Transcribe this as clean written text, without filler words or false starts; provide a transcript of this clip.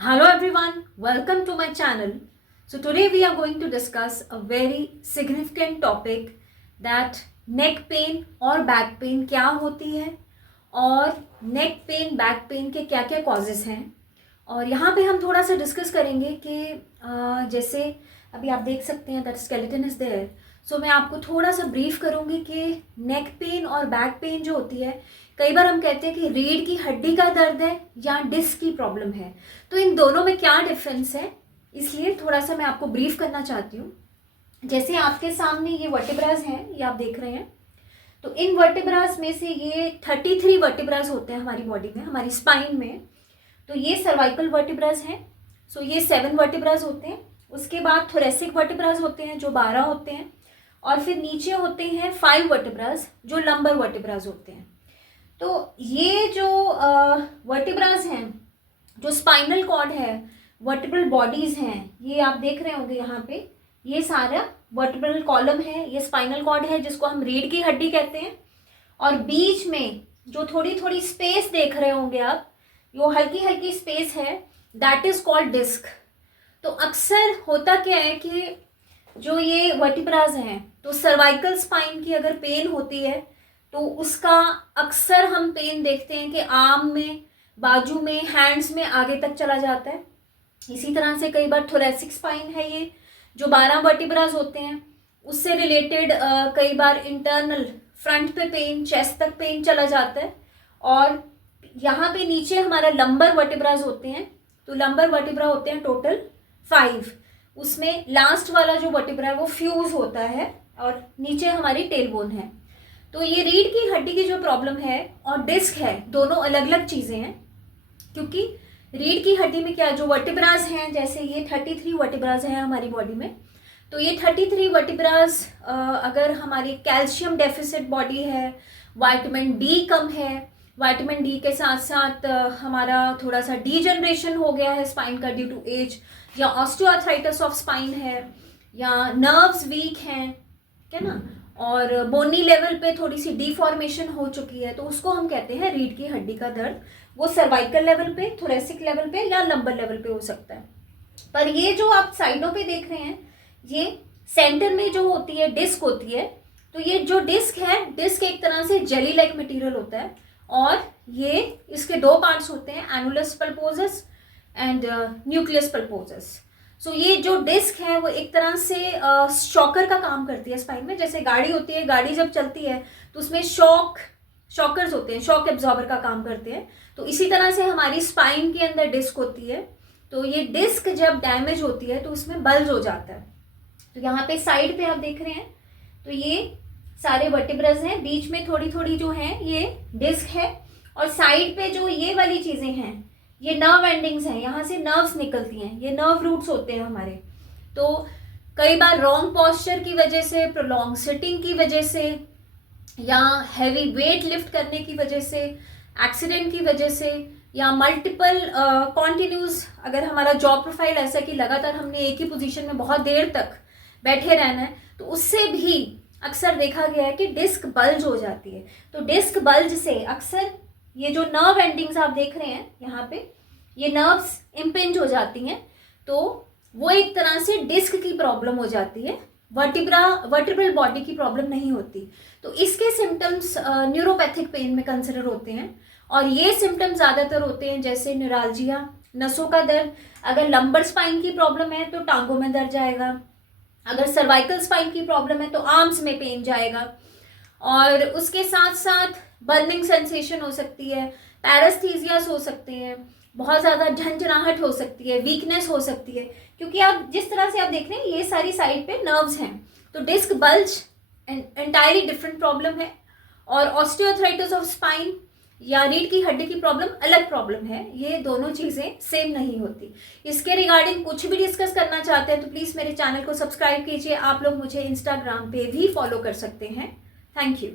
Hello everyone, welcome to my channel. So today we are going to discuss a very significant topic that neck pain और back pain क्या होती है और neck pain, back pain के क्या क्या causes हैं और यहाँ पे हम थोड़ा सा डिस्कस करेंगे कि जैसे अभी आप देख सकते हैं दैट स्केलेटन इज देयर। सो मैं आपको थोड़ा सा ब्रीफ करूँगी कि नेक पेन और बैक पेन जो होती है, कई बार हम कहते हैं कि रीढ़ की हड्डी का दर्द है या डिस्क की प्रॉब्लम है, तो इन दोनों में क्या डिफरेंस है, इसलिए थोड़ा सा मैं आपको ब्रीफ करना चाहती हूँ। जैसे आपके सामने ये वर्टिब्रास हैं, ये आप देख रहे हैं, तो इन वर्टिब्रास में से ये 33 वर्टिब्रास होते हैं हमारी बॉडी में, हमारी स्पाइन में। तो ये सर्वाइकल वर्टिब्रास हैं, सो ये 7 वर्टिब्रास होते हैं। उसके बाद थोरेसिक वर्टिब्रास होते हैं जो 12 होते हैं, और फिर नीचे होते हैं 5 वर्टिब्रास जो लंबर वर्टिब्रास होते हैं। तो ये जो वर्टिब्रास हैं, जो स्पाइनल कॉर्ड है, वर्टिब्रल बॉडीज हैं, ये आप देख रहे होंगे यहाँ पे, ये सारा वर्टिब्रल कॉलम है, ये स्पाइनल कॉर्ड है जिसको हम रीढ़ की हड्डी कहते हैं। और बीच में जो थोड़ी थोड़ी स्पेस देख रहे होंगे आप, वो हल्की हल्की स्पेस है, दैट इज कॉल्ड डिस्क। तो अक्सर होता क्या है कि जो ये वर्टिब्रास हैं, तो सर्वाइकल स्पाइन की अगर पेन होती है तो उसका अक्सर हम पेन देखते हैं कि आर्म में, बाजू में, हैंड्स में आगे तक चला जाता है। इसी तरह से कई बार थोरेसिक स्पाइन है, ये जो 12 वर्टिब्रास होते हैं उससे रिलेटेड कई बार इंटरनल फ्रंट पे पेन, चेस्ट तक पेन चला जाता है। और यहाँ पे नीचे हमारा लंबर वर्टिब्रास होते हैं, तो लंबर वर्टिब्रा होते हैं टोटल 5, उसमें लास्ट वाला जो वर्टिब्रा है वो फ्यूज होता है और नीचे हमारी टेलबोन है। तो ये रीढ़ की हड्डी की जो प्रॉब्लम है और डिस्क है, दोनों अलग अलग चीज़ें हैं, क्योंकि रीढ़ की हड्डी में क्या, जो वर्टिब्रास हैं, जैसे ये 33 वर्टिब्रास हैं हमारी बॉडी में, तो ये 33 वर्टिब्रास अगर हमारी कैल्शियम डेफिसिट बॉडी है, विटामिन डी कम है, विटामिन डी के साथ साथ हमारा थोड़ा सा डीजनरेशन हो गया है स्पाइन का ड्यू टू एज, या ऑस्टियोआर्थराइटिस ऑफ स्पाइन है, या नर्व्स वीक हैं, है ना, और बोनी लेवल पे थोड़ी सी डिफॉर्मेशन हो चुकी है, तो उसको हम कहते हैं रीढ़ की हड्डी का दर्द। वो सर्वाइकल लेवल पे, थोरेसिक लेवल पे या लंबर लेवल पे हो सकता है। पर ये जो आप साइडों पे देख रहे हैं, ये सेंटर में जो होती है डिस्क होती है, तो ये जो डिस्क है, डिस्क एक तरह से जेली लाइक मटेरियल होता है, और ये इसके 2 पार्ट्स होते हैं, annulus pulposus and nucleus pulposus. So ये जो डिस्क है वो एक तरह से शॉकर का काम करती है स्पाइन में। जैसे गाड़ी होती है, गाड़ी जब चलती है तो उसमें शॉकर्स होते हैं, शॉक एब्जॉर्बर का काम करते हैं। तो इसी तरह से हमारी स्पाइन के अंदर डिस्क होती है, तो ये डिस्क जब डैमेज होती है तो उसमें बल्ज हो जाता है। तो यहाँ पे साइड पे आप देख रहे हैं, तो ये सारे वर्टिब्रस हैं, बीच में थोड़ी थोड़ी जो है ये डिस्क है, और साइड पे जो ये वाली चीज़ें हैं ये नर्व एंडिंग्स हैं, यहाँ से नर्व्स निकलती हैं, ये नर्व रूट्स होते हैं हमारे। तो कई बार रॉन्ग पॉस्चर की वजह से, प्रोलॉन्ग सिटिंग की वजह से, या हैवी वेट लिफ्ट करने की वजह से, एक्सीडेंट की वजह से, या मल्टीपल कॉन्टिन्यूस अगर हमारा जॉब प्रोफाइल ऐसा कि लगातार हमने एक ही पोजीशन में बहुत देर तक बैठे रहना है, तो उससे भी अक्सर देखा गया है कि डिस्क बल्ज हो जाती है। तो डिस्क बल्ज से अक्सर ये जो नर्व एंडिंग्स आप देख रहे हैं यहाँ पे, ये नर्व्स इम्पिंज हो जाती हैं, तो वो एक तरह से डिस्क की प्रॉब्लम हो जाती है, वर्टिब्रल बॉडी की प्रॉब्लम नहीं होती। तो इसके सिम्टम्स न्यूरोपैथिक पेन में कंसिडर होते हैं, और ये सिम्टम्स ज़्यादातर होते हैं जैसे न्यूराल्जिया, नसों का दर्द। अगर लंबर स्पाइन की प्रॉब्लम है तो टांगों में दर्द जाएगा, अगर सर्वाइकल स्पाइन की प्रॉब्लम है तो आर्म्स में पेन जाएगा, और उसके साथ साथ बर्निंग सेंसेशन हो सकती है, पैरास्थीजियास हो सकते हैं, बहुत ज़्यादा झंझनाहट हो सकती है, वीकनेस हो सकती है, क्योंकि आप जिस तरह से आप देख रहे हैं ये सारी साइड पे नर्व्स हैं। तो disc bulge entirely different problem है, और ऑस्टियोआर्थराइटिस ऑफ स्पाइन या रीढ़ की हड्डी की प्रॉब्लम अलग प्रॉब्लम है, ये दोनों चीज़ें सेम नहीं होती। इसके रिगार्डिंग कुछ भी डिस्कस करना चाहते हैं तो प्लीज़ मेरे चैनल को सब्सक्राइब कीजिए। आप लोग मुझे इंस्टाग्राम पे भी फॉलो कर सकते हैं। Thank you.